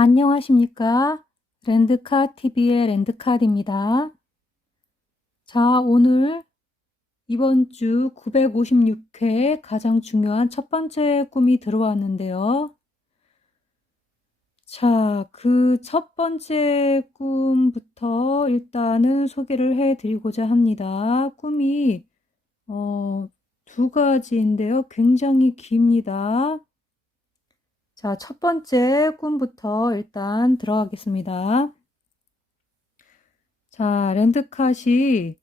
안녕하십니까? 랜드카 TV의 랜드카입니다. 자, 오늘 이번 주 956회 가장 중요한 첫 번째 꿈이 들어왔는데요. 자, 그 첫 번째 꿈부터 일단은 소개를 해 드리고자 합니다. 꿈이 두 가지인데요. 굉장히 깁니다. 자, 첫 번째 꿈부터 일단 들어가겠습니다. 자, 랜드캇이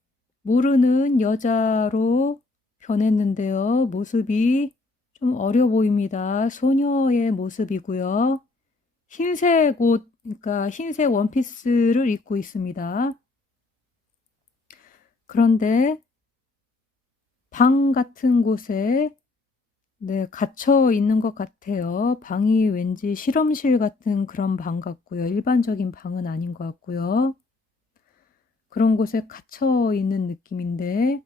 모르는 여자로 변했는데요. 모습이 좀 어려 보입니다. 소녀의 모습이고요. 흰색 옷, 그러니까 흰색 원피스를 입고 있습니다. 그런데 방 같은 곳에 갇혀 있는 것 같아요. 방이 왠지 실험실 같은 그런 방 같고요. 일반적인 방은 아닌 것 같고요. 그런 곳에 갇혀 있는 느낌인데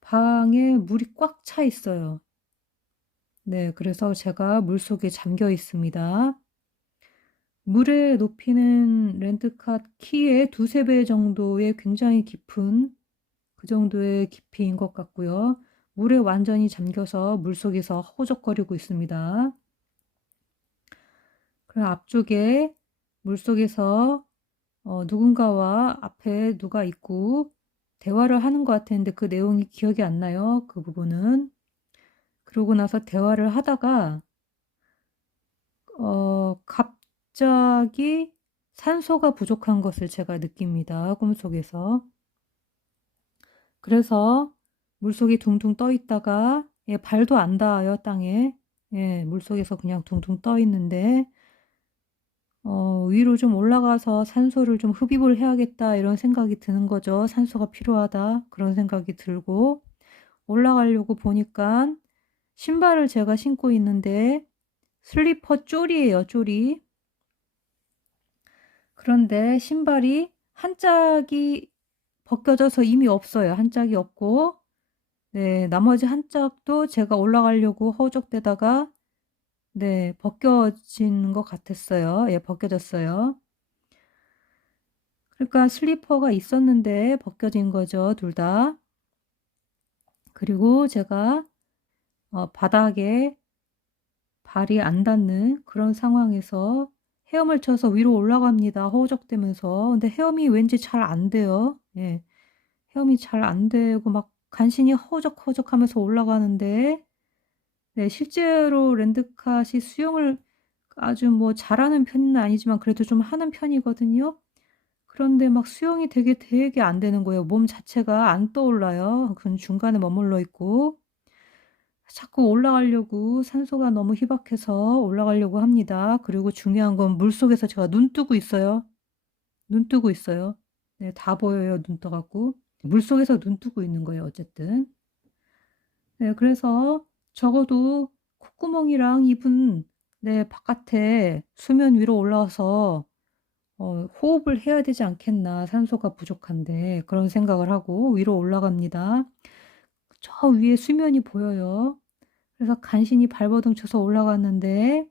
방에 물이 꽉 차 있어요. 네, 그래서 제가 물속에 잠겨 있습니다. 물의 높이는 렌트카 키의 두세 배 정도의 굉장히 깊은 그 정도의 깊이인 것 같고요. 물에 완전히 잠겨서 물속에서 허우적거리고 있습니다. 그리고 앞쪽에 물속에서 누군가와 앞에 누가 있고 대화를 하는 것 같았는데 그 내용이 기억이 안 나요. 그 부분은. 그러고 나서 대화를 하다가 갑자기 산소가 부족한 것을 제가 느낍니다. 꿈속에서. 그래서 물속에 둥둥 떠 있다가 발도 안 닿아요, 땅에. 물속에서 그냥 둥둥 떠 있는데 위로 좀 올라가서 산소를 좀 흡입을 해야겠다 이런 생각이 드는 거죠. 산소가 필요하다 그런 생각이 들고 올라가려고 보니까 신발을 제가 신고 있는데 슬리퍼 쫄이에요, 쫄이. 그런데 신발이 한 짝이 벗겨져서 이미 없어요. 한 짝이 없고 나머지 한 짝도 제가 올라가려고 허우적대다가 벗겨진 것 같았어요. 벗겨졌어요. 그러니까 슬리퍼가 있었는데 벗겨진 거죠, 둘 다. 그리고 제가 바닥에 발이 안 닿는 그런 상황에서 헤엄을 쳐서 위로 올라갑니다. 허우적대면서. 근데 헤엄이 왠지 잘 안 돼요. 헤엄이 잘 안 되고 막 간신히 허우적허우적 하면서 올라가는데 실제로 랜드캇이 수영을 아주 뭐 잘하는 편은 아니지만 그래도 좀 하는 편이거든요. 그런데 막 수영이 되게 안 되는 거예요. 몸 자체가 안 떠올라요. 그건 중간에 머물러 있고. 자꾸 올라가려고 산소가 너무 희박해서 올라가려고 합니다. 그리고 중요한 건 물속에서 제가 눈 뜨고 있어요. 눈 뜨고 있어요. 다 보여요. 눈 떠갖고. 물속에서 눈 뜨고 있는 거예요. 어쨌든. 그래서 적어도 콧구멍이랑 입은 바깥에 수면 위로 올라와서 호흡을 해야 되지 않겠나. 산소가 부족한데. 그런 생각을 하고 위로 올라갑니다. 저 위에 수면이 보여요. 그래서 간신히 발버둥 쳐서 올라갔는데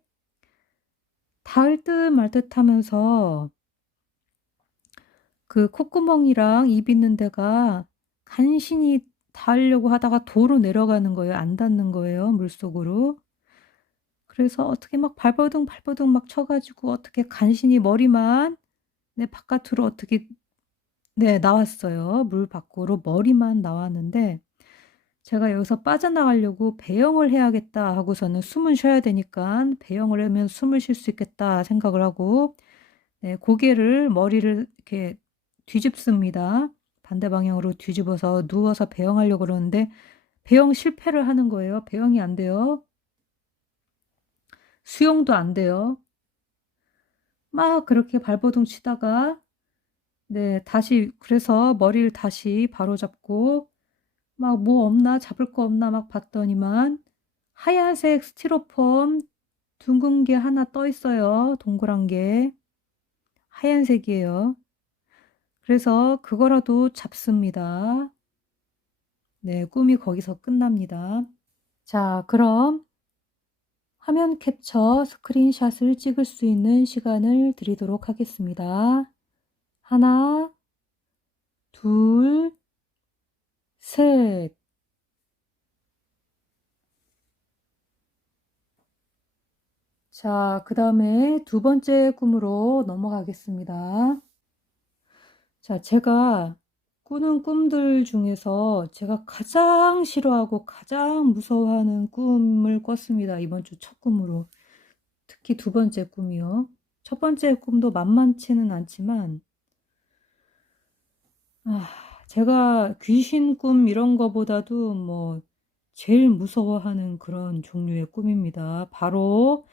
닿을 듯 말 듯 하면서 그 콧구멍이랑 입 있는 데가 간신히 닿으려고 하다가 도로 내려가는 거예요. 안 닿는 거예요. 물속으로. 그래서 어떻게 막 발버둥 막 쳐가지고 어떻게 간신히 머리만 바깥으로 어떻게 나왔어요. 물 밖으로 머리만 나왔는데 제가 여기서 빠져나가려고 배영을 해야겠다 하고서는 숨은 쉬어야 되니까 배영을 하면 숨을 쉴 수 있겠다 생각을 하고 고개를 머리를 이렇게 뒤집습니다. 반대 방향으로 뒤집어서 누워서 배영하려고 그러는데 배영 실패를 하는 거예요. 배영이 안 돼요. 수영도 안 돼요. 막 그렇게 발버둥 치다가 다시 그래서 머리를 다시 바로잡고 막 뭐 없나 잡을 거 없나 막 봤더니만 하얀색 스티로폼 둥근 게 하나 떠 있어요. 동그란 게 하얀색이에요. 그래서 그거라도 잡습니다. 꿈이 거기서 끝납니다. 자, 그럼 화면 캡처 스크린샷을 찍을 수 있는 시간을 드리도록 하겠습니다. 하나, 둘, 셋. 자, 그 다음에 두 번째 꿈으로 넘어가겠습니다. 자, 제가 꾸는 꿈들 중에서 제가 가장 싫어하고 가장 무서워하는 꿈을 꿨습니다. 이번 주 첫 꿈으로. 특히 두 번째 꿈이요. 첫 번째 꿈도 만만치는 않지만, 제가 귀신 꿈 이런 거보다도 뭐 제일 무서워하는 그런 종류의 꿈입니다. 바로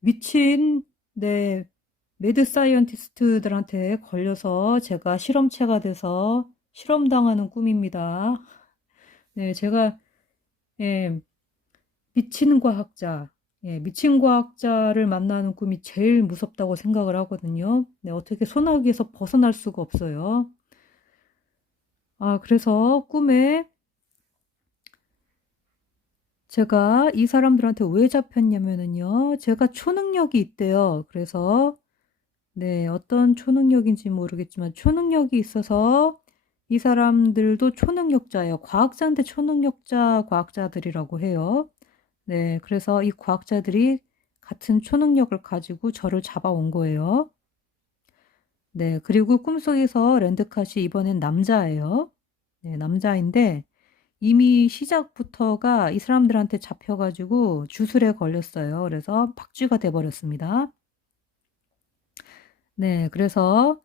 미친 매드 사이언티스트들한테 걸려서 제가 실험체가 돼서 실험당하는 꿈입니다. 네, 제가 예, 미친 과학자, 미친 과학자를 만나는 꿈이 제일 무섭다고 생각을 하거든요. 네, 어떻게 소나기에서 벗어날 수가 없어요. 그래서 꿈에 제가 이 사람들한테 왜 잡혔냐면은요, 제가 초능력이 있대요. 그래서 네, 어떤 초능력인지 모르겠지만 초능력이 있어서 이 사람들도 초능력자예요. 과학자인데 초능력자 과학자들이라고 해요. 네, 그래서 이 과학자들이 같은 초능력을 가지고 저를 잡아온 거예요. 네, 그리고 꿈속에서 랜드캇이 이번엔 남자예요. 네, 남자인데 이미 시작부터가 이 사람들한테 잡혀가지고 주술에 걸렸어요. 그래서 박쥐가 돼버렸습니다. 네, 그래서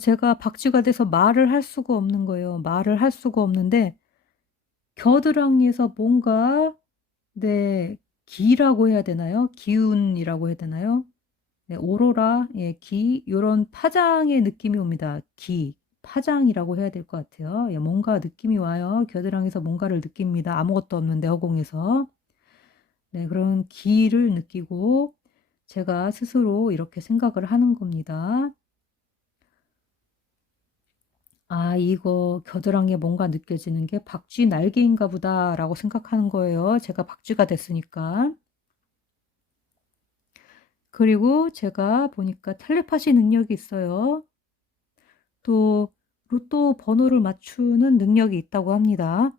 제가 박쥐가 돼서 말을 할 수가 없는 거예요. 말을 할 수가 없는데 겨드랑이에서 뭔가 네, 기라고 해야 되나요? 기운이라고 해야 되나요? 네, 오로라, 기, 요런 파장의 느낌이 옵니다. 기, 파장이라고 해야 될 것 같아요. 뭔가 느낌이 와요. 겨드랑이에서 뭔가를 느낍니다. 아무것도 없는데 허공에서. 네, 그런 기를 느끼고 제가 스스로 이렇게 생각을 하는 겁니다. 이거 겨드랑이에 뭔가 느껴지는 게 박쥐 날개인가 보다라고 생각하는 거예요. 제가 박쥐가 됐으니까. 그리고 제가 보니까 텔레파시 능력이 있어요. 또 로또 번호를 맞추는 능력이 있다고 합니다.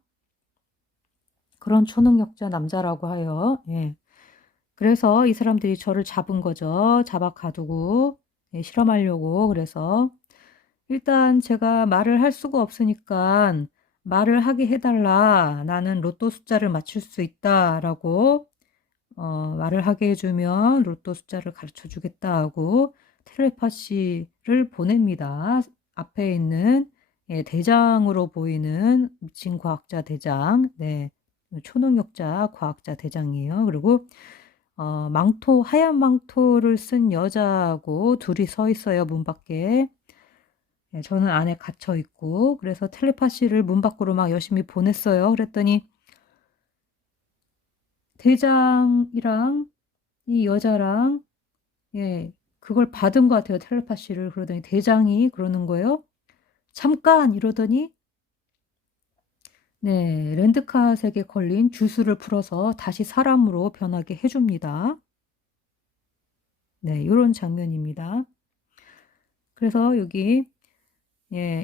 그런 초능력자 남자라고 해요. 예. 그래서 이 사람들이 저를 잡은 거죠. 잡아 가두고 실험하려고. 그래서 일단 제가 말을 할 수가 없으니까 말을 하게 해달라. 나는 로또 숫자를 맞출 수 있다라고 말을 하게 해주면 로또 숫자를 가르쳐 주겠다 하고 텔레파시를 보냅니다. 앞에 있는 대장으로 보이는 미친 과학자 대장, 네, 초능력자 과학자 대장이에요. 그리고 하얀 망토를 쓴 여자하고 둘이 서 있어요, 문 밖에. 네, 저는 안에 갇혀 있고, 그래서 텔레파시를 문 밖으로 막 열심히 보냈어요. 그랬더니 대장이랑 이 여자랑 그걸 받은 것 같아요. 텔레파시를. 그러더니 대장이 그러는 거예요. 잠깐 이러더니 네, 랜드캇에게 걸린 주술을 풀어서 다시 사람으로 변하게 해줍니다. 네, 이런 장면입니다. 그래서 여기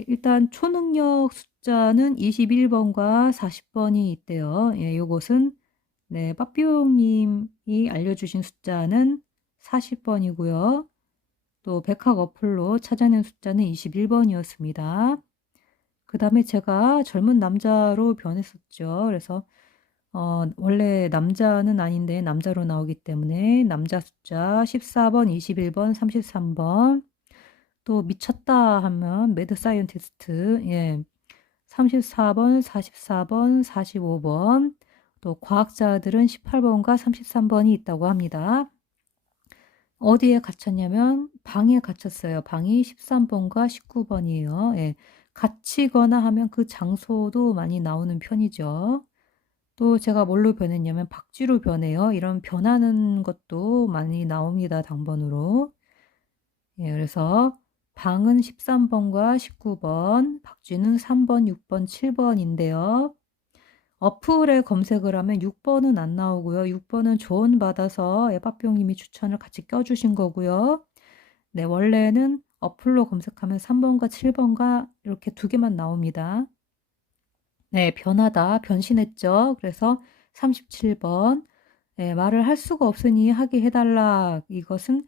일단 초능력 숫자는 21번과 40번이 있대요. 요것은 네, 빠삐용님이 알려주신 숫자는 40번이고요. 또 백학 어플로 찾아낸 숫자는 21번이었습니다. 그 다음에 제가 젊은 남자로 변했었죠. 그래서 원래 남자는 아닌데 남자로 나오기 때문에 남자 숫자 14번, 21번, 33번 또 미쳤다 하면 매드 사이언티스트 34번, 44번, 45번 또 과학자들은 18번과 33번이 있다고 합니다. 어디에 갇혔냐면 방에 갇혔어요. 방이 13번과 19번이에요. 갇히거나 하면 그 장소도 많이 나오는 편이죠. 또 제가 뭘로 변했냐면 박쥐로 변해요. 이런 변하는 것도 많이 나옵니다. 당번으로. 그래서 방은 13번과 19번, 박쥐는 3번, 6번, 7번인데요. 어플에 검색을 하면 6번은 안 나오고요. 6번은 조언 받아서 에바뿅님이 추천을 같이 껴주신 거고요. 네, 원래는 어플로 검색하면 3번과 7번과 이렇게 두 개만 나옵니다. 네, 변하다, 변신했죠. 그래서 37번. 네, 말을 할 수가 없으니 하게 해달라. 이것은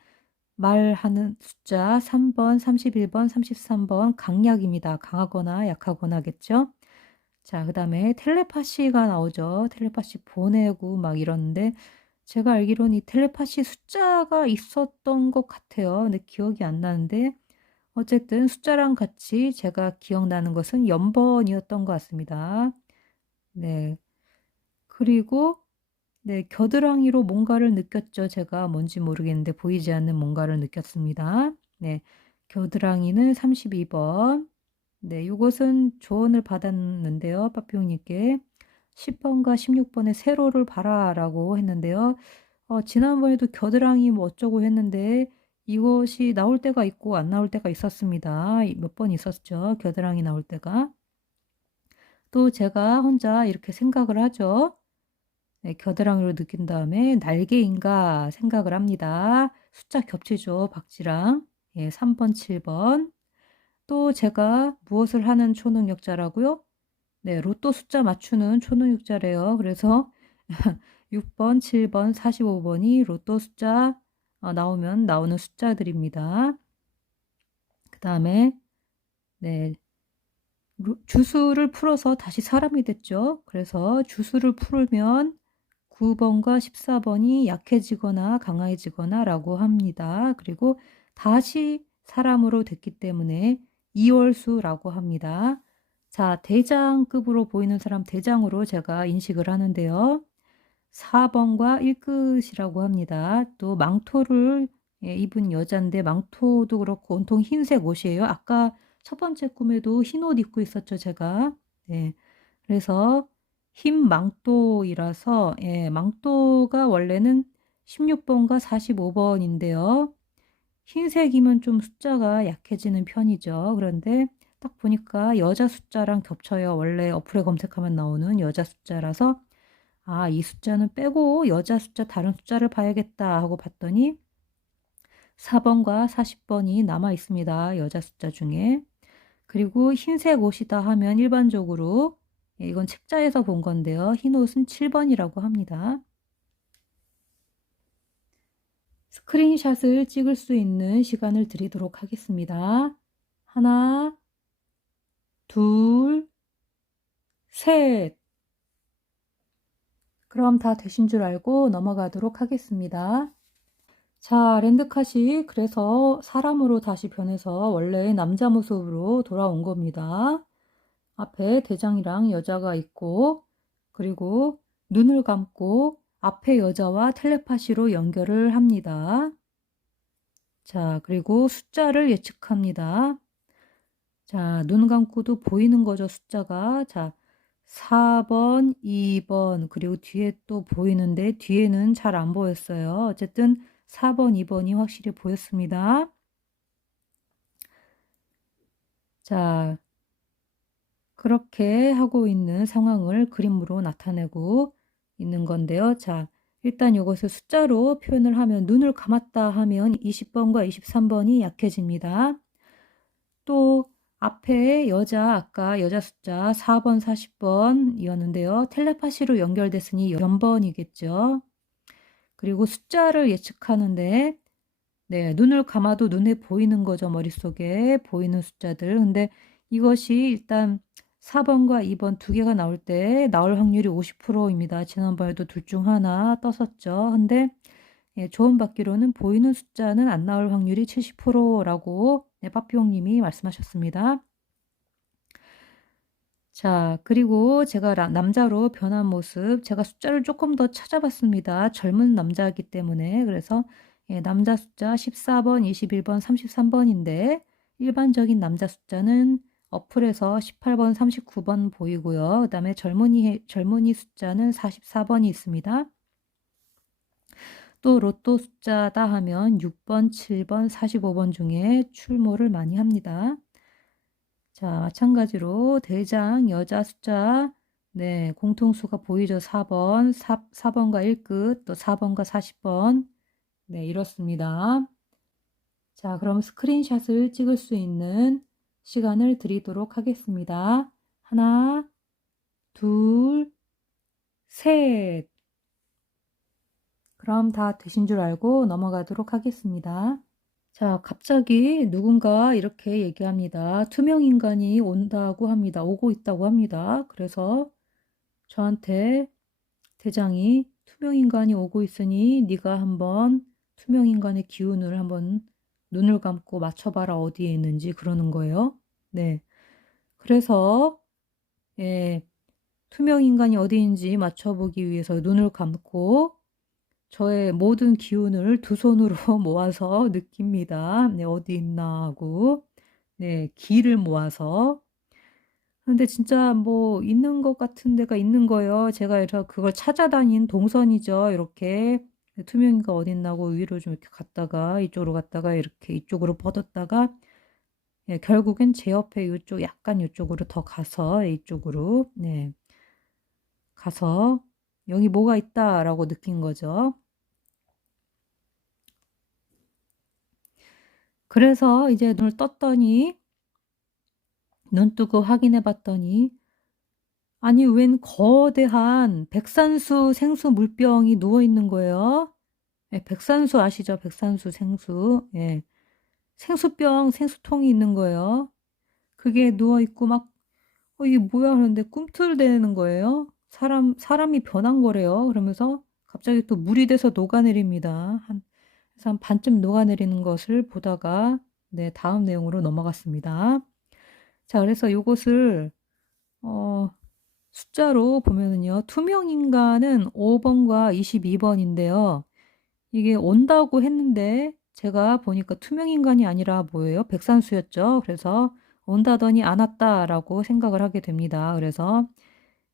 말하는 숫자 3번, 31번, 33번 강약입니다. 강하거나 약하거나겠죠. 자, 그 다음에 텔레파시가 나오죠. 텔레파시 보내고 막 이러는데 제가 알기로는 이 텔레파시 숫자가 있었던 것 같아요. 근데 기억이 안 나는데 어쨌든 숫자랑 같이 제가 기억나는 것은 연번이었던 것 같습니다. 네. 그리고 네, 겨드랑이로 뭔가를 느꼈죠. 제가 뭔지 모르겠는데 보이지 않는 뭔가를 느꼈습니다. 네, 겨드랑이는 32번. 네, 이것은 조언을 받았는데요. 빠삐용님께 10번과 16번에 세로를 봐라라고 했는데요. 지난번에도 겨드랑이 뭐 어쩌고 했는데 이것이 나올 때가 있고 안 나올 때가 있었습니다. 몇 번 있었죠. 겨드랑이 나올 때가. 또 제가 혼자 이렇게 생각을 하죠. 네, 겨드랑이로 느낀 다음에 날개인가 생각을 합니다. 숫자 겹치죠. 박쥐랑. 예, 3번, 7번. 또 제가 무엇을 하는 초능력자라고요? 네, 로또 숫자 맞추는 초능력자래요. 그래서 6번, 7번, 45번이 로또 숫자 나오면 나오는 숫자들입니다. 그 다음에 네, 주수를 풀어서 다시 사람이 됐죠. 그래서 주수를 풀면 9번과 14번이 약해지거나 강해지거나 라고 합니다. 그리고 다시 사람으로 됐기 때문에 이월수라고 합니다. 자, 대장급으로 보이는 사람 대장으로 제가 인식을 하는데요. 4번과 1끝이라고 합니다. 또 망토를 입은 여자인데 망토도 그렇고 온통 흰색 옷이에요. 아까 첫 번째 꿈에도 흰 옷 입고 있었죠, 제가. 네. 그래서 흰 망토이라서 예, 망토가 원래는 16번과 45번인데요. 흰색이면 좀 숫자가 약해지는 편이죠. 그런데 딱 보니까 여자 숫자랑 겹쳐요. 원래 어플에 검색하면 나오는 여자 숫자라서 아, 이 숫자는 빼고 여자 숫자 다른 숫자를 봐야겠다 하고 봤더니 4번과 40번이 남아 있습니다. 여자 숫자 중에. 그리고 흰색 옷이다 하면 일반적으로 이건 책자에서 본 건데요. 흰 옷은 7번이라고 합니다. 스크린샷을 찍을 수 있는 시간을 드리도록 하겠습니다. 하나, 둘, 셋. 그럼 다 되신 줄 알고 넘어가도록 하겠습니다. 자, 랜드컷이 그래서 사람으로 다시 변해서 원래 남자 모습으로 돌아온 겁니다. 앞에 대장이랑 여자가 있고 그리고 눈을 감고 앞에 여자와 텔레파시로 연결을 합니다. 자, 그리고 숫자를 예측합니다. 자, 눈 감고도 보이는 거죠, 숫자가. 자, 4번, 2번, 그리고 뒤에 또 보이는데 뒤에는 잘 안 보였어요. 어쨌든 4번, 2번이 확실히 보였습니다. 자, 그렇게 하고 있는 상황을 그림으로 나타내고 있는 건데요. 자, 일단 이것을 숫자로 표현을 하면 눈을 감았다 하면 20번과 23번이 약해집니다. 또 앞에 여자, 아까 여자 숫자 4번, 40번이었는데요. 텔레파시로 연결됐으니 연번이겠죠. 그리고 숫자를 예측하는데 네, 눈을 감아도 눈에 보이는 거죠. 머릿속에 보이는 숫자들. 근데 이것이 일단 4번과 2번 두 개가 나올 때 나올 확률이 50%입니다. 지난번에도 둘 중 하나 떴었죠. 근데 조언 받기로는 보이는 숫자는 안 나올 확률이 70%라고 빠삐용님이 말씀하셨습니다. 자, 그리고 제가 남자로 변한 모습, 제가 숫자를 조금 더 찾아봤습니다. 젊은 남자이기 때문에. 그래서 남자 숫자 14번, 21번, 33번인데 일반적인 남자 숫자는 어플에서 18번, 39번 보이고요. 그 다음에 젊은이 숫자는 44번이 있습니다. 또 로또 숫자다 하면 6번, 7번, 45번 중에 출몰을 많이 합니다. 자, 마찬가지로 대장 여자 숫자 네, 공통수가 보이죠? 4번, 4번과 1끝, 또 4번과 40번. 네, 이렇습니다. 자, 그럼 스크린샷을 찍을 수 있는 시간을 드리도록 하겠습니다. 하나, 둘, 셋. 그럼 다 되신 줄 알고 넘어가도록 하겠습니다. 자, 갑자기 누군가 이렇게 얘기합니다. 투명 인간이 온다고 합니다. 오고 있다고 합니다. 그래서 저한테 대장이 투명 인간이 오고 있으니 네가 한번 투명 인간의 기운을 한번 눈을 감고 맞춰봐라 어디에 있는지 그러는 거예요. 네. 그래서 예, 투명 인간이 어디인지 맞춰보기 위해서 눈을 감고 저의 모든 기운을 두 손으로 모아서 느낍니다. 네, 어디 있나 하고. 네, 기를 모아서. 근데 진짜 뭐 있는 것 같은 데가 있는 거예요. 제가 그래서 그걸 찾아다닌 동선이죠. 이렇게 투명이가 어딨나고 위로 좀 이렇게 갔다가 이쪽으로 갔다가 이렇게 이쪽으로 뻗었다가 예, 결국엔 제 옆에 이쪽 약간 이쪽으로 더 가서 이쪽으로 네, 가서 여기 뭐가 있다라고 느낀 거죠. 그래서 이제 눈을 떴더니 눈 뜨고 확인해 봤더니 아니 웬 거대한 백산수 생수 물병이 누워 있는 거예요. 예, 백산수 아시죠? 백산수 생수. 예. 생수병, 생수통이 있는 거예요. 그게 누워 있고 막 이게 뭐야 그러는데 꿈틀대는 거예요. 사람이 변한 거래요. 그러면서 갑자기 또 물이 돼서 녹아내립니다. 그래서 한 반쯤 녹아내리는 것을 보다가 네, 다음 내용으로 넘어갔습니다. 자, 그래서 요것을 어, 숫자로 보면은요. 투명 인간은 5번과 22번인데요. 이게 온다고 했는데 제가 보니까 투명 인간이 아니라 뭐예요? 백산수였죠. 그래서 온다더니 안 왔다라고 생각을 하게 됩니다. 그래서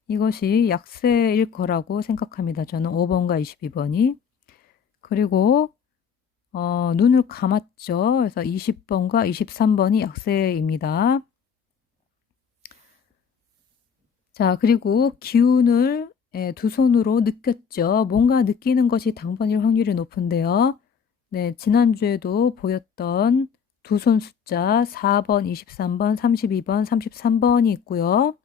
이것이 약세일 거라고 생각합니다. 저는 5번과 22번이. 그리고 눈을 감았죠. 그래서 20번과 23번이 약세입니다. 자, 그리고 기운을 예, 두 손으로 느꼈죠. 뭔가 느끼는 것이 당번일 확률이 높은데요. 네, 지난주에도 보였던 두 손 숫자 4번, 23번, 32번, 33번이 있고요.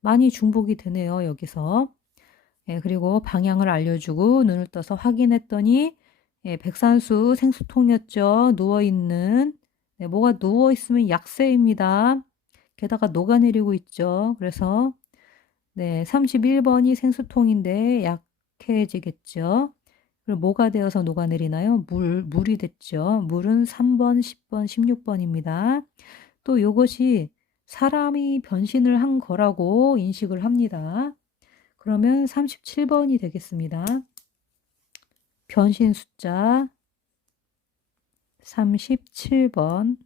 많이 중복이 되네요, 여기서. 예, 그리고 방향을 알려주고 눈을 떠서 확인했더니 예, 백산수 생수통이었죠. 누워있는. 네, 뭐가 누워있으면 약세입니다. 게다가 녹아내리고 있죠. 그래서 네, 31번이 생수통인데 약해지겠죠. 그리고 뭐가 되어서 녹아내리나요? 물이 됐죠. 물은 3번, 10번, 16번입니다. 또 이것이 사람이 변신을 한 거라고 인식을 합니다. 그러면 37번이 되겠습니다. 변신 숫자 37번.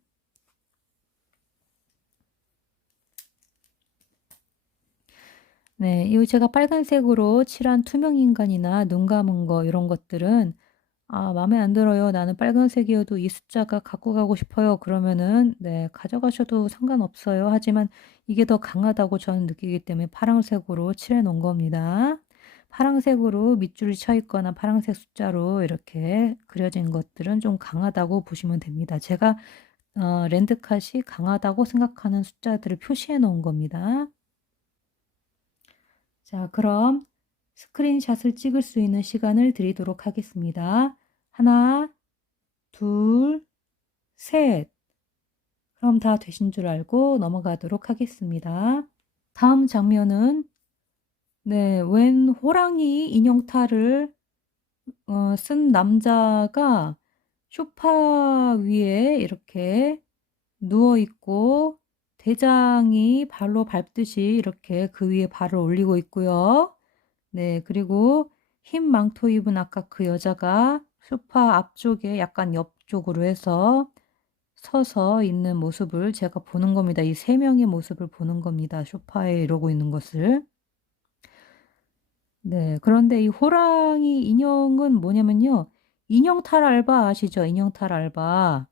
네, 이 제가 빨간색으로 칠한 투명 인간이나 눈 감은 거 이런 것들은 마음에 안 들어요. 나는 빨간색이어도 이 숫자가 갖고 가고 싶어요. 그러면은 네, 가져가셔도 상관없어요. 하지만 이게 더 강하다고 저는 느끼기 때문에 파란색으로 칠해 놓은 겁니다. 파란색으로 밑줄이 쳐 있거나 파란색 숫자로 이렇게 그려진 것들은 좀 강하다고 보시면 됩니다. 제가 랜드컷이 강하다고 생각하는 숫자들을 표시해 놓은 겁니다. 자, 그럼 스크린샷을 찍을 수 있는 시간을 드리도록 하겠습니다. 하나, 둘, 셋. 그럼 다 되신 줄 알고 넘어가도록 하겠습니다. 다음 장면은 네, 웬 호랑이 인형탈을 쓴 남자가 소파 위에 이렇게 누워 있고 대장이 발로 밟듯이 이렇게 그 위에 발을 올리고 있고요. 네, 그리고 흰 망토 입은 아까 그 여자가 소파 앞쪽에 약간 옆쪽으로 해서 서서 있는 모습을 제가 보는 겁니다. 이 세 명의 모습을 보는 겁니다. 소파에 이러고 있는 것을. 네, 그런데 이 호랑이 인형은 뭐냐면요. 인형 탈 알바 아시죠? 인형 탈 알바.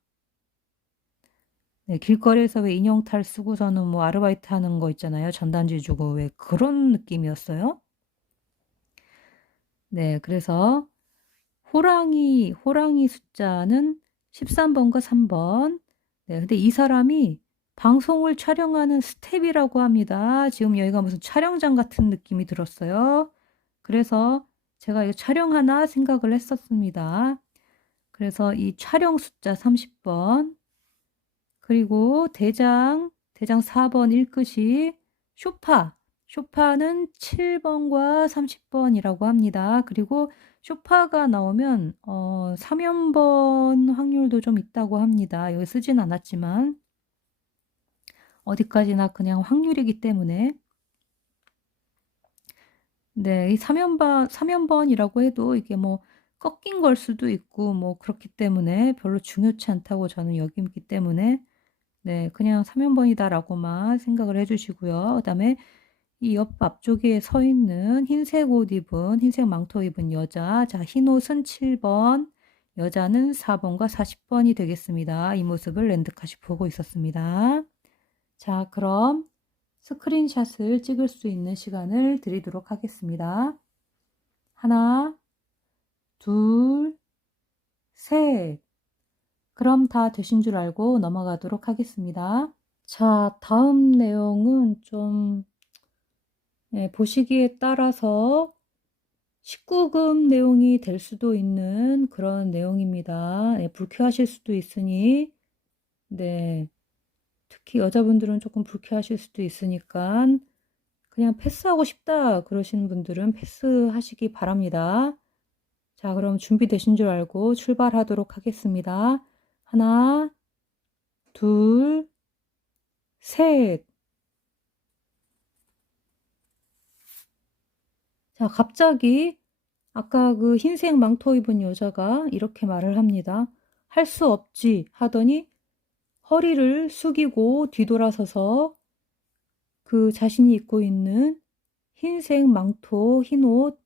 네, 길거리에서 왜 인형탈 쓰고서는 뭐 아르바이트 하는 거 있잖아요. 전단지 주고 왜 그런 느낌이었어요. 네, 그래서 호랑이 숫자는 13번과 3번. 네, 근데 이 사람이 방송을 촬영하는 스텝이라고 합니다. 지금 여기가 무슨 촬영장 같은 느낌이 들었어요. 그래서 제가 이거 촬영하나 생각을 했었습니다. 그래서 이 촬영 숫자 30번, 그리고 대장 4번 1끝이 쇼파는 7번과 30번이라고 합니다. 그리고 쇼파가 나오면 3연번 확률도 좀 있다고 합니다. 여기 쓰진 않았지만 어디까지나 그냥 확률이기 때문에 네, 이 3연번이라고 해도 이게 뭐 꺾인 걸 수도 있고 뭐 그렇기 때문에 별로 중요치 않다고 저는 여기기 때문에 네, 그냥 3연번이다라고만 생각을 해주시고요. 그다음에 이 앞쪽에 서 있는 흰색 망토 입은 여자. 자, 흰 옷은 7번, 여자는 4번과 40번이 되겠습니다. 이 모습을 랜드카시 보고 있었습니다. 자, 그럼 스크린샷을 찍을 수 있는 시간을 드리도록 하겠습니다. 하나, 둘, 셋. 그럼 다 되신 줄 알고 넘어가도록 하겠습니다. 자, 다음 내용은 좀 보시기에 따라서 19금 내용이 될 수도 있는 그런 내용입니다. 불쾌하실 수도 있으니 네, 특히 여자분들은 조금 불쾌하실 수도 있으니까 그냥 패스하고 싶다 그러시는 분들은 패스하시기 바랍니다. 자, 그럼 준비되신 줄 알고 출발하도록 하겠습니다. 하나, 둘, 셋. 자, 갑자기 아까 그 흰색 망토 입은 여자가 이렇게 말을 합니다. 할 수 없지 하더니 허리를 숙이고 뒤돌아서서 그 자신이 입고 있는 흰색 망토, 흰 옷,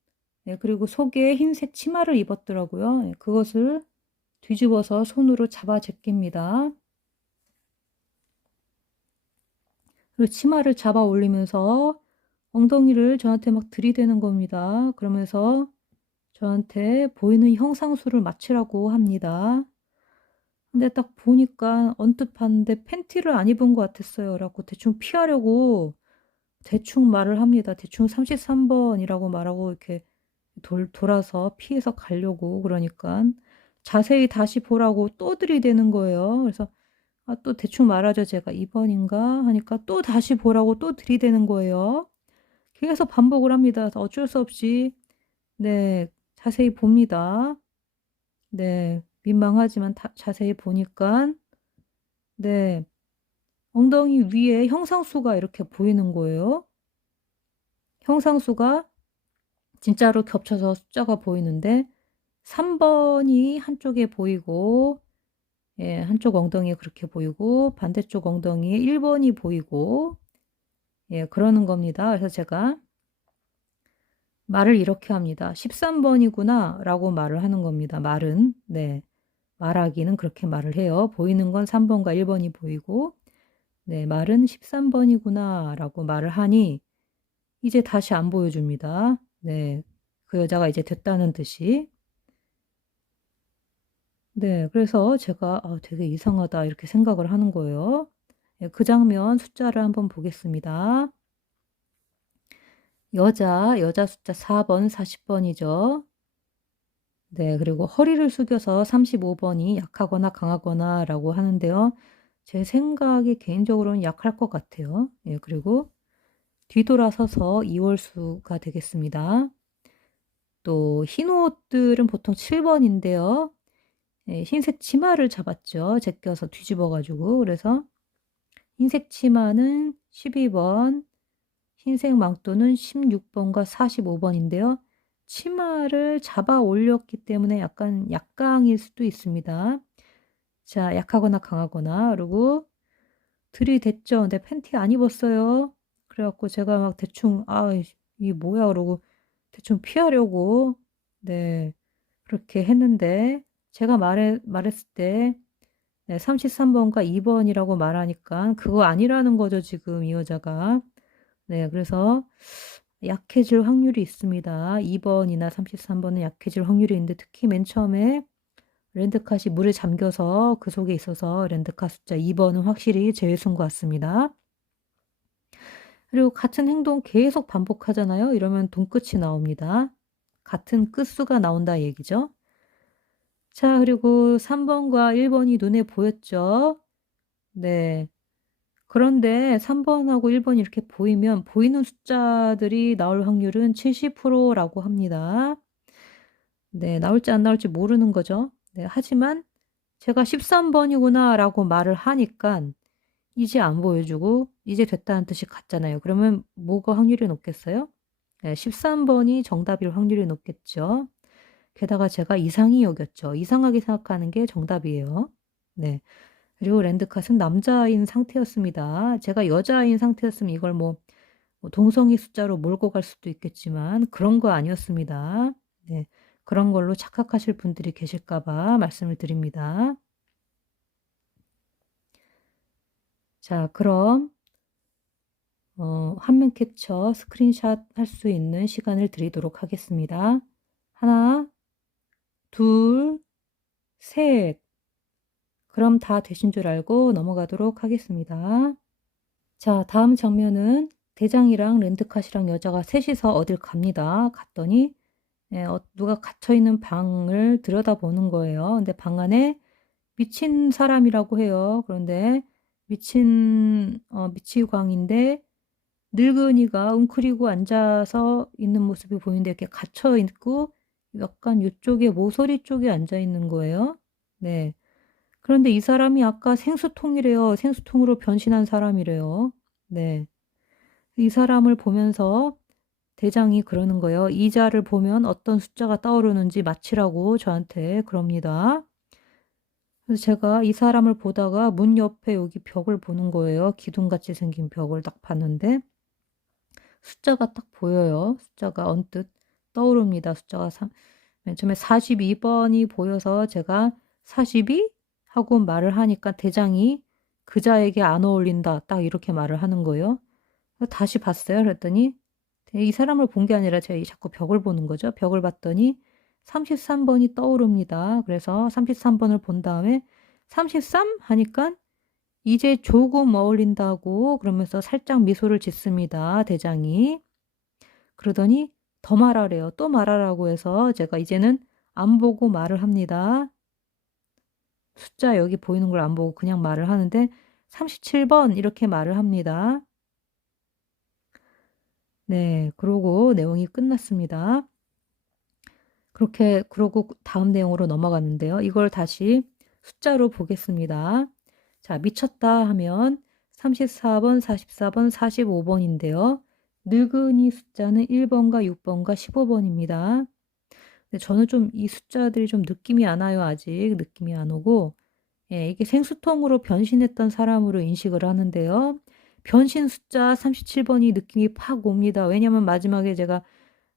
네, 그리고 속에 흰색 치마를 입었더라고요. 네, 그것을 뒤집어서 손으로 잡아 제낍니다. 그리고 치마를 잡아 올리면서 엉덩이를 저한테 막 들이대는 겁니다. 그러면서 저한테 보이는 형상수를 맞추라고 합니다. 근데 딱 보니까 언뜻 봤는데 팬티를 안 입은 것 같았어요. 라고 대충 피하려고 대충 말을 합니다. 대충 33번이라고 말하고 이렇게 돌아서 피해서 가려고 그러니까 자세히 다시 보라고 또 들이대는 거예요. 그래서 또 대충 말하죠. 제가 2번인가 하니까 또 다시 보라고 또 들이대는 거예요. 계속 반복을 합니다. 그래서 어쩔 수 없이 네, 자세히 봅니다. 네, 민망하지만 자세히 보니까 네, 엉덩이 위에 형상수가 이렇게 보이는 거예요. 형상수가 진짜로 겹쳐서 숫자가 보이는데 3번이 한쪽에 보이고 예, 한쪽 엉덩이에 그렇게 보이고 반대쪽 엉덩이에 1번이 보이고 예, 그러는 겁니다. 그래서 제가 말을 이렇게 합니다. 13번이구나 라고 말을 하는 겁니다. 말은 네, 말하기는 그렇게 말을 해요. 보이는 건 3번과 1번이 보이고 네, 말은 13번이구나 라고 말을 하니 이제 다시 안 보여줍니다. 네, 그 여자가 이제 됐다는 듯이. 네, 그래서 제가 되게 이상하다 이렇게 생각을 하는 거예요. 네, 그 장면 숫자를 한번 보겠습니다. 여자 숫자 4번, 40번이죠. 네, 그리고 허리를 숙여서 35번이 약하거나 강하거나 라고 하는데요. 제 생각이 개인적으로는 약할 것 같아요. 예, 그리고 뒤돌아서서 이월수가 되겠습니다. 또 흰 옷들은 보통 7번인데요. 예, 흰색 치마를 잡았죠. 제껴서 뒤집어가지고. 그래서 흰색 치마는 12번, 흰색 망토는 16번과 45번인데요. 치마를 잡아 올렸기 때문에 약간 약강일 수도 있습니다. 자, 약하거나 강하거나. 그리고 들이댔죠. 근데 팬티 안 입었어요. 그래갖고 제가 막 대충 이게 뭐야 그러고 대충 피하려고 네 그렇게 했는데 제가 말했을 때 네, 33번과 2번이라고 말하니까 그거 아니라는 거죠, 지금 이 여자가. 네, 그래서 약해질 확률이 있습니다. 2번이나 33번은 약해질 확률이 있는데 특히 맨 처음에 랜드캅이 물에 잠겨서 그 속에 있어서 랜드캅 숫자 2번은 확실히 제외수인 것 같습니다. 그리고 같은 행동 계속 반복하잖아요. 이러면 동끝이 나옵니다. 같은 끝수가 나온다 얘기죠. 자, 그리고 3번과 1번이 눈에 보였죠. 네. 그런데 3번하고 1번이 이렇게 보이면 보이는 숫자들이 나올 확률은 70%라고 합니다. 네, 나올지 안 나올지 모르는 거죠. 네, 하지만 제가 13번이구나 라고 말을 하니까 이제 안 보여주고 이제 됐다는 뜻이 같잖아요. 그러면 뭐가 확률이 높겠어요? 네, 13번이 정답일 확률이 높겠죠. 게다가 제가 이상히 여겼죠. 이상하게 생각하는 게 정답이에요. 네. 그리고 랜드캅은 남자인 상태였습니다. 제가 여자인 상태였으면 이걸 뭐 동성애 숫자로 몰고 갈 수도 있겠지만 그런 거 아니었습니다. 네. 그런 걸로 착각하실 분들이 계실까 봐 말씀을 드립니다. 자, 그럼 화면 캡처, 스크린샷 할 수 있는 시간을 드리도록 하겠습니다. 하나, 둘, 셋. 그럼 다 되신 줄 알고 넘어가도록 하겠습니다. 자, 다음 장면은 대장이랑 랜드캅이랑 여자가 셋이서 어딜 갑니다. 갔더니 누가 갇혀있는 방을 들여다보는 거예요. 근데 방 안에 미친 사람이라고 해요. 그런데 미치광인데 늙은이가 웅크리고 앉아서 있는 모습이 보이는데 이렇게 갇혀 있고 약간 이쪽에 모서리 쪽에 앉아 있는 거예요. 네. 그런데 이 사람이 아까 생수통이래요. 생수통으로 변신한 사람이래요. 네. 이 사람을 보면서 대장이 그러는 거예요. 이자를 보면 어떤 숫자가 떠오르는지 맞히라고 저한테 그럽니다. 그래서 제가 이 사람을 보다가 문 옆에 여기 벽을 보는 거예요. 기둥같이 생긴 벽을 딱 봤는데 숫자가 딱 보여요. 숫자가 언뜻 떠오릅니다. 숫자가 맨 처음에 42번이 보여서 제가 42? 하고 말을 하니까 대장이 그자에게 안 어울린다. 딱 이렇게 말을 하는 거예요. 다시 봤어요. 그랬더니 이 사람을 본 게 아니라 제가 자꾸 벽을 보는 거죠. 벽을 봤더니 33번이 떠오릅니다. 그래서 33번을 본 다음에 33? 하니까 이제 조금 어울린다고 그러면서 살짝 미소를 짓습니다. 대장이. 그러더니 더 말하래요. 또 말하라고 해서 제가 이제는 안 보고 말을 합니다. 숫자 여기 보이는 걸 안 보고 그냥 말을 하는데 37번 이렇게 말을 합니다. 네, 그러고 내용이 끝났습니다. 그러고 다음 내용으로 넘어갔는데요. 이걸 다시 숫자로 보겠습니다. 자, 미쳤다 하면 34번, 44번, 45번인데요. 늙은이 숫자는 1번과 6번과 15번입니다. 근데 저는 좀 이 숫자들이 좀 느낌이 안 와요. 아직 느낌이 안 오고 예, 이게 생수통으로 변신했던 사람으로 인식을 하는데요. 변신 숫자 37번이 느낌이 팍 옵니다. 왜냐면 마지막에 제가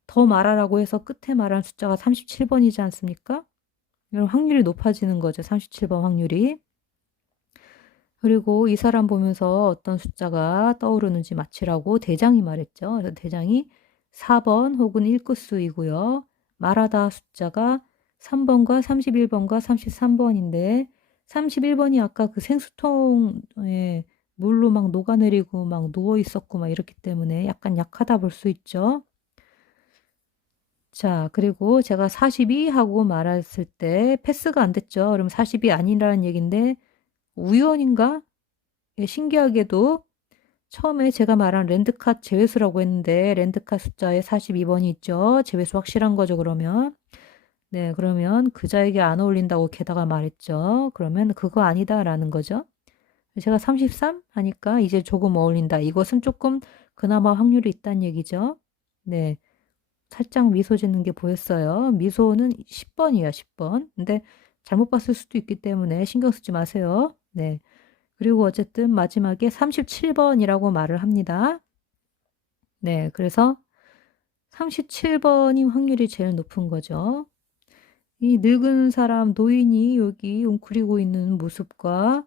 더 말하라고 해서 끝에 말한 숫자가 37번이지 않습니까? 이런 확률이 높아지는 거죠. 37번 확률이. 그리고 이 사람 보면서 어떤 숫자가 떠오르는지 맞히라고 대장이 말했죠. 그래서 대장이 4번 혹은 1끝수이고요. 말하다 숫자가 3번과 31번과 33번인데 31번이 아까 그 생수통에 물로 막 녹아내리고 막 누워 있었고 막 이렇기 때문에 약간 약하다 볼 수 있죠. 자, 그리고 제가 42 하고 말했을 때 패스가 안 됐죠. 그럼 40이 아니라는 얘기인데 우연인가? 예, 신기하게도 처음에 제가 말한 랜드캅 제외수라고 했는데 랜드캅 숫자에 42번이 있죠. 제외수 확실한 거죠, 그러면. 네, 그러면 그자에게 안 어울린다고 게다가 말했죠. 그러면 그거 아니다라는 거죠. 제가 33 하니까 이제 조금 어울린다. 이것은 조금 그나마 확률이 있다는 얘기죠. 네. 살짝 미소 짓는 게 보였어요. 미소는 10번이에요, 10번. 근데 잘못 봤을 수도 있기 때문에 신경 쓰지 마세요. 네. 그리고 어쨌든 마지막에 37번이라고 말을 합니다. 네, 그래서 37번이 확률이 제일 높은 거죠. 이 늙은 사람 노인이 여기 웅크리고 있는 모습과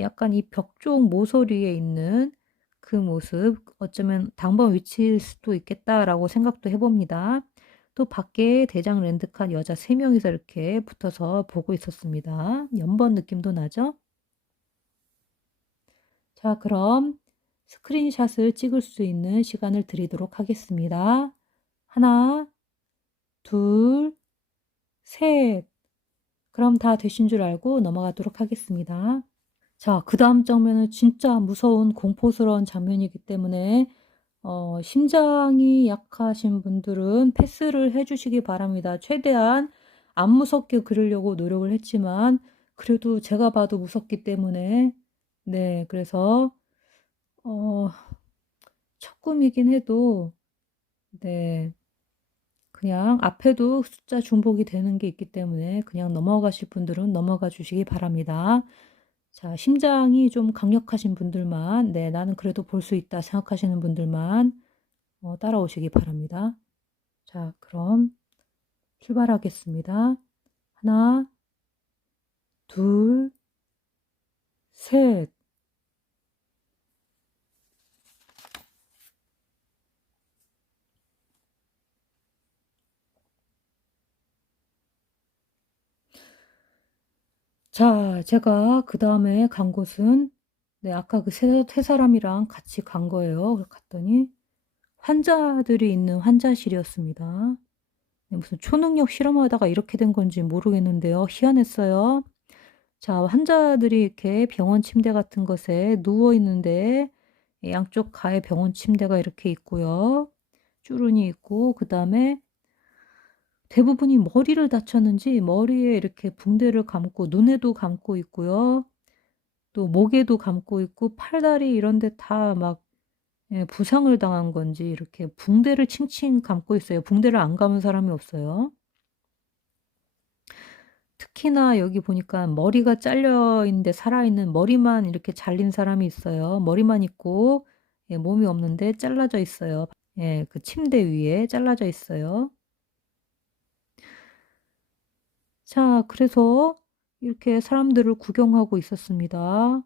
약간 이 벽 쪽 모서리에 있는 그 모습 어쩌면 당번 위치일 수도 있겠다라고 생각도 해 봅니다. 또 밖에 대장 렌트카 여자 3 명이서 이렇게 붙어서 보고 있었습니다. 연번 느낌도 나죠? 자, 그럼 스크린샷을 찍을 수 있는 시간을 드리도록 하겠습니다. 하나, 둘, 셋. 그럼 다 되신 줄 알고 넘어가도록 하겠습니다. 자, 그다음 장면은 진짜 무서운 공포스러운 장면이기 때문에 심장이 약하신 분들은 패스를 해 주시기 바랍니다. 최대한 안 무섭게 그리려고 노력을 했지만 그래도 제가 봐도 무섭기 때문에 네, 그래서 어 첫 꿈이긴 해도 네, 그냥 앞에도 숫자 중복이 되는 게 있기 때문에 그냥 넘어가실 분들은 넘어가 주시기 바랍니다. 자, 심장이 좀 강력하신 분들만, 네, 나는 그래도 볼 수 있다 생각하시는 분들만 따라오시기 바랍니다. 자, 그럼 출발하겠습니다. 하나, 둘, 셋. 자, 제가 그 다음에 간 곳은 네, 아까 그 세 사람이랑 같이 간 거예요. 갔더니 환자들이 있는 환자실이었습니다. 네, 무슨 초능력 실험하다가 이렇게 된 건지 모르겠는데요. 희한했어요. 자, 환자들이 이렇게 병원 침대 같은 것에 누워 있는데 양쪽 가에 병원 침대가 이렇게 있고요. 쭈른이 있고 그다음에 대부분이 머리를 다쳤는지 머리에 이렇게 붕대를 감고 눈에도 감고 있고요. 또 목에도 감고 있고 팔다리 이런 데 다 막 부상을 당한 건지 이렇게 붕대를 칭칭 감고 있어요. 붕대를 안 감은 사람이 없어요. 특히나 여기 보니까 머리가 잘려 있는데 살아있는 머리만 이렇게 잘린 사람이 있어요. 머리만 있고 몸이 없는데 잘라져 있어요. 그 침대 위에 잘라져 있어요. 자, 그래서 이렇게 사람들을 구경하고 있었습니다.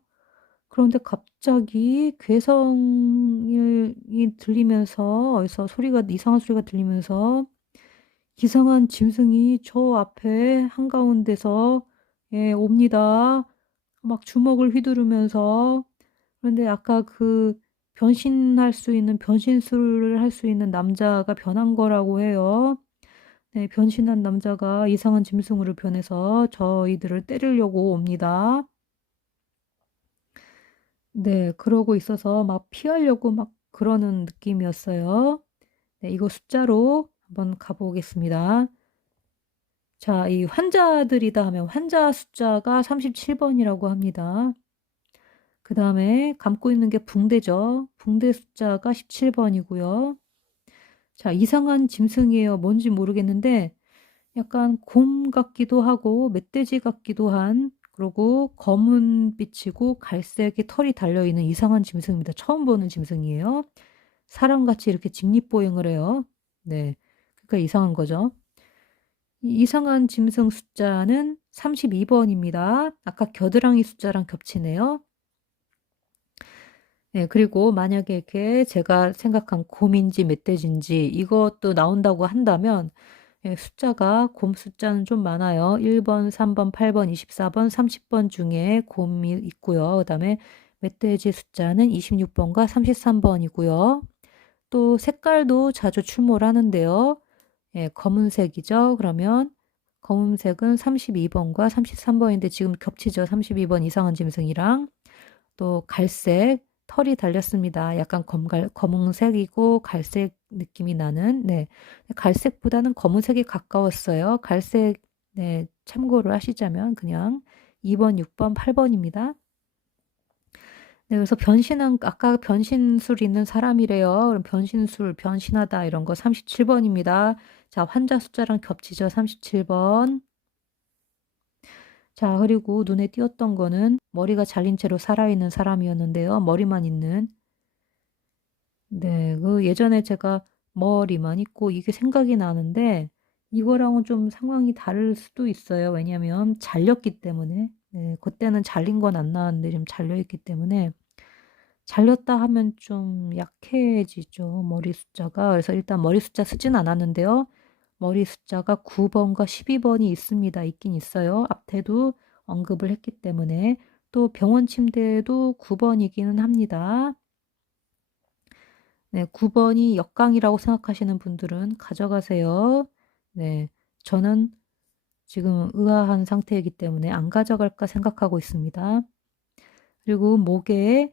그런데 갑자기 괴성이 들리면서 어디서 소리가 이상한 소리가 들리면서 이상한 짐승이 저 앞에 한가운데서 옵니다. 막 주먹을 휘두르면서. 그런데 아까 그 변신할 수 있는 변신술을 할 수 있는 남자가 변한 거라고 해요. 네, 변신한 남자가 이상한 짐승으로 변해서 저희들을 때리려고 옵니다. 네, 그러고 있어서 막 피하려고 막 그러는 느낌이었어요. 네, 이거 숫자로 한번 가보겠습니다. 자, 이 환자들이다 하면 환자 숫자가 37번이라고 합니다. 그 다음에 감고 있는 게 붕대죠. 붕대 숫자가 17번이고요. 자, 이상한 짐승이에요. 뭔지 모르겠는데 약간 곰 같기도 하고 멧돼지 같기도 한 그리고 검은 빛이고 갈색의 털이 달려있는 이상한 짐승입니다. 처음 보는 짐승이에요. 사람같이 이렇게 직립보행을 해요. 네, 그러니까 이상한 거죠. 이 이상한 짐승 숫자는 32번입니다. 아까 겨드랑이 숫자랑 겹치네요. 네, 그리고 만약에 이렇게 제가 생각한 곰인지 멧돼지인지 이것도 나온다고 한다면 숫자가 곰 숫자는 좀 많아요. 1번, 3번, 8번, 24번, 30번 중에 곰이 있고요. 그다음에 멧돼지 숫자는 26번과 33번이고요. 또 색깔도 자주 출몰 하는데요. 검은색이죠. 그러면 검은색은 32번과 33번인데 지금 겹치죠. 32번 이상한 짐승이랑. 또 갈색 털이 달렸습니다. 약간 검은색이고 갈색 느낌이 나는 네, 갈색보다는 검은색이 가까웠어요. 갈색 네, 참고를 하시자면 그냥 2번, 6번, 8번입니다. 네, 그래서 변신한 아까 변신술 있는 사람이래요. 그럼 변신술 변신하다 이런 거 37번입니다. 자, 환자 숫자랑 겹치죠. 37번. 자, 그리고 눈에 띄었던 거는 머리가 잘린 채로 살아있는 사람이었는데요. 머리만 있는. 네, 그 예전에 제가 머리만 있고 이게 생각이 나는데 이거랑은 좀 상황이 다를 수도 있어요. 왜냐면 잘렸기 때문에. 네, 그때는 잘린 건 안 나왔는데 지금 잘려 있기 때문에 잘렸다 하면 좀 약해지죠, 머리 숫자가. 그래서 일단 머리 숫자 쓰진 않았는데요. 머리 숫자가 9번과 12번이 있습니다. 있긴 있어요. 앞에도 언급을 했기 때문에. 또 병원 침대에도 9번이기는 합니다. 네, 9번이 역강이라고 생각하시는 분들은 가져가세요. 네, 저는 지금 의아한 상태이기 때문에 안 가져갈까 생각하고 있습니다. 그리고 목에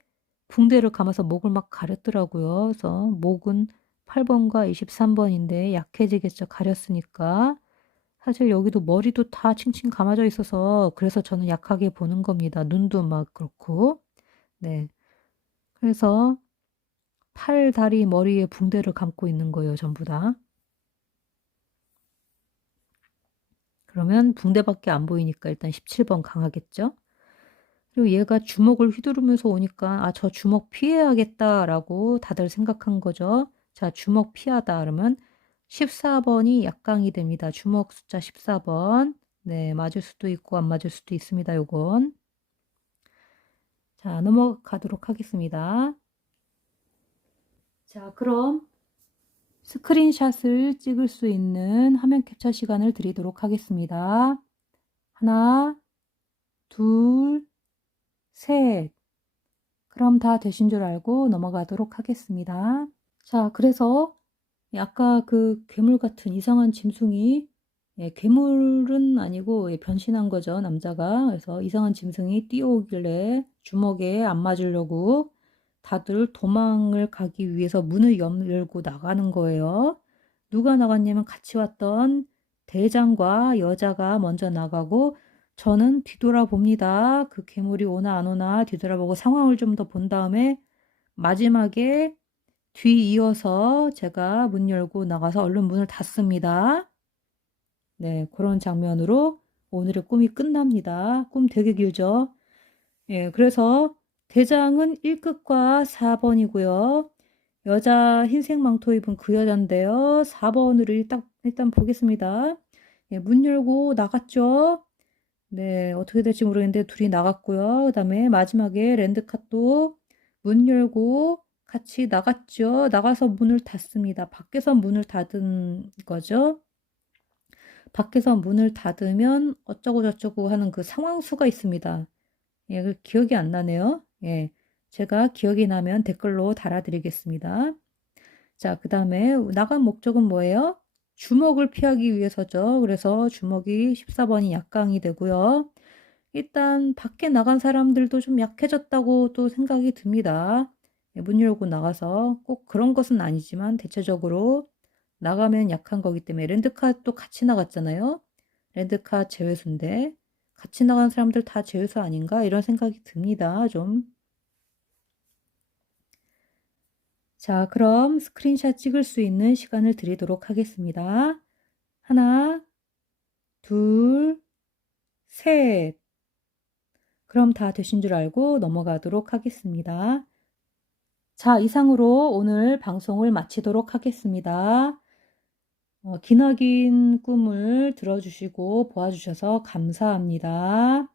붕대를 감아서 목을 막 가렸더라고요. 그래서 목은 8번과 23번인데 약해지겠죠. 가렸으니까. 사실 여기도 머리도 다 칭칭 감아져 있어서 그래서 저는 약하게 보는 겁니다. 눈도 막 그렇고. 네. 그래서 팔, 다리, 머리에 붕대를 감고 있는 거예요. 전부 다. 그러면 붕대밖에 안 보이니까 일단 17번 강하겠죠. 그리고 얘가 주먹을 휘두르면서 오니까 아, 저 주먹 피해야겠다라고 다들 생각한 거죠. 자, 주먹 피하다 그러면 14번이 약강이 됩니다. 주먹 숫자 14번. 네, 맞을 수도 있고 안 맞을 수도 있습니다. 요건. 자, 넘어가도록 하겠습니다. 자, 그럼 스크린샷을 찍을 수 있는 화면 캡처 시간을 드리도록 하겠습니다. 하나, 둘, 셋. 그럼 다 되신 줄 알고 넘어가도록 하겠습니다. 자, 그래서 아까 그 괴물 같은 이상한 짐승이 괴물은 아니고 변신한 거죠, 남자가. 그래서 이상한 짐승이 뛰어오길래 주먹에 안 맞으려고 다들 도망을 가기 위해서 문을 열고 나가는 거예요. 누가 나갔냐면 같이 왔던 대장과 여자가 먼저 나가고 저는 뒤돌아봅니다. 그 괴물이 오나 안 오나 뒤돌아보고 상황을 좀 더 본 다음에 마지막에 뒤이어서 제가 문 열고 나가서 얼른 문을 닫습니다. 네, 그런 장면으로 오늘의 꿈이 끝납니다. 꿈 되게 길죠? 예, 그래서 대장은 1급과 4번이고요. 여자 흰색 망토 입은 그 여잔데요. 4번으로 일단 보겠습니다. 예, 문 열고 나갔죠? 네, 어떻게 될지 모르겠는데 둘이 나갔고요. 그 다음에 마지막에 렌드카도 문 열고 같이 나갔죠. 나가서 문을 닫습니다. 밖에서 문을 닫은 거죠. 밖에서 문을 닫으면 어쩌고 저쩌고 하는 그 상황수가 있습니다. 예, 그 기억이 안 나네요. 예, 제가 기억이 나면 댓글로 달아드리겠습니다. 자, 그 다음에 나간 목적은 뭐예요? 주먹을 피하기 위해서죠. 그래서 주먹이 14번이 약강이 되고요. 일단 밖에 나간 사람들도 좀 약해졌다고 또 생각이 듭니다. 예, 문 열고 나가서 꼭 그런 것은 아니지만 대체적으로 나가면 약한 거기 때문에 렌드카 또 같이 나갔잖아요. 렌드카 제외수인데 같이 나간 사람들 다 제외수 아닌가 이런 생각이 듭니다. 좀. 자, 그럼 스크린샷 찍을 수 있는 시간을 드리도록 하겠습니다. 하나, 둘, 셋. 그럼 다 되신 줄 알고 넘어가도록 하겠습니다. 자, 이상으로 오늘 방송을 마치도록 하겠습니다. 기나긴 꿈을 들어주시고 보아주셔서 감사합니다.